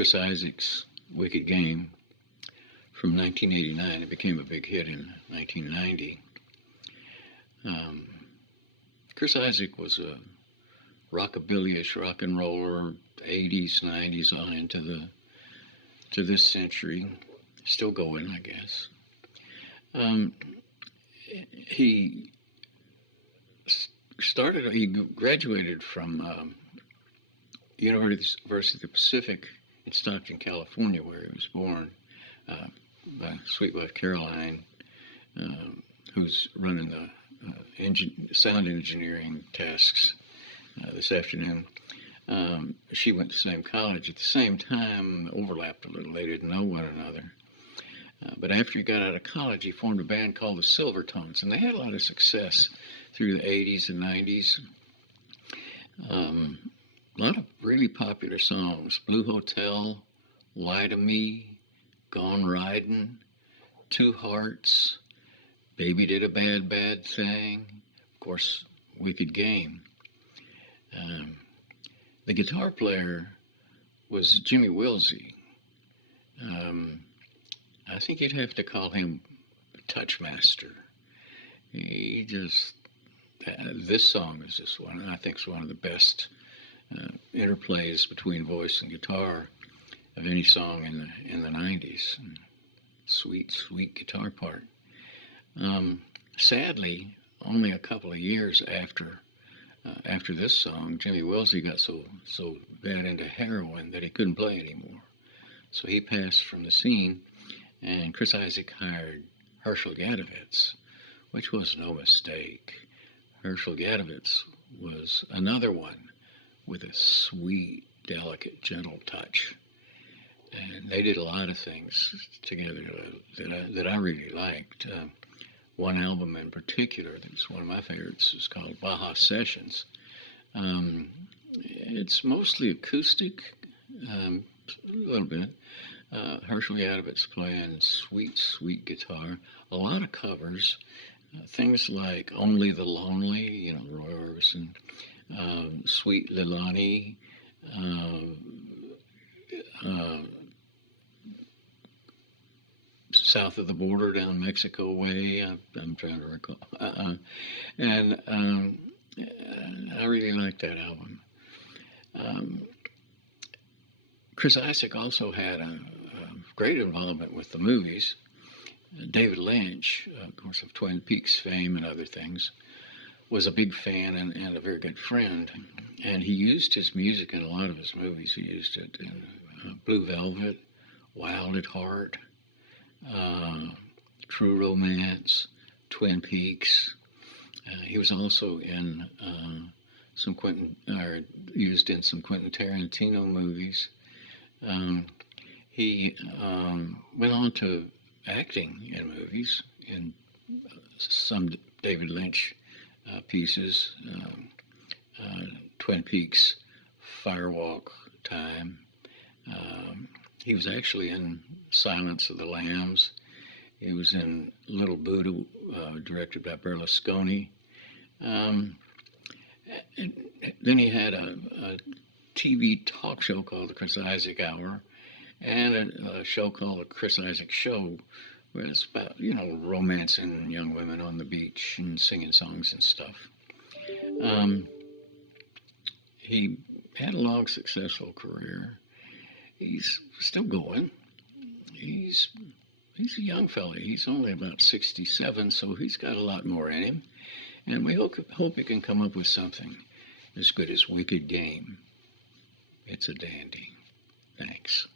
Chris Isaak's Wicked Game. from 1989. It became a big hit in 1990. Chris Isaak was a rockabilly-ish rock and roller, 80s, 90s on into this century. Still going, I guess. He graduated from University of the Pacific in Stockton, California, where he was born, by sweet wife Caroline, who's running the sound engineering tasks this afternoon. She went to the same college at the same time, overlapped a little. They didn't know one another. But after he got out of college, he formed a band called the Silvertones, and they had a lot of success through the 80s and 90s. A lot of really popular songs: Blue Hotel, Lie to Me, Gone Ridin', Two Hearts, Baby Did a Bad, Bad Thing, of course, Wicked Game. The guitar player was Jimmy Willsey. I think you'd have to call him a touch master. He just, this song is just one, I think, is one of the best interplays between voice and guitar of any song in the 90s. Sweet, sweet guitar part. Sadly, only a couple of years after this song, Jimmy Willsey got so bad into heroin that he couldn't play anymore. So he passed from the scene, and Chris Isaak hired Herschel Gadovitz, which was no mistake. Herschel Gadovitz was another one with a sweet, delicate, gentle touch. And they did a lot of things together that I really liked. One album in particular that's one of my favorites is called Baja Sessions. It's mostly acoustic, a little bit. Herschel Gadovitz playing sweet, sweet guitar. A lot of covers, things like Only the Lonely, Roy Orbison, Sweet Lilani, South of the Border, Down Mexico Way. I'm trying to recall. And I really like that album. Chris Isaak also had a great involvement with the movies. David Lynch, of course, of Twin Peaks fame and other things, was a big fan and a very good friend. And he used his music in a lot of his movies. He used it in Blue Velvet, Wild at Heart, True Romance, Twin Peaks. He was also in used in some Quentin Tarantino movies. He went on to acting in movies, in some David Lynch pieces, Twin Peaks, Firewalk Time. He was actually in Silence of the Lambs. He was in Little Buddha, directed by Berlusconi. And then he had a TV talk show called The Chris Isaak Hour, and a show called The Chris Isaak Show, where it's about, romancing young women on the beach and singing songs and stuff. He had a long, successful career. He's still going. He's a young fella. He's only about 67, so he's got a lot more in him. And we hope he can come up with something as good as Wicked Game. It's a dandy. Thanks.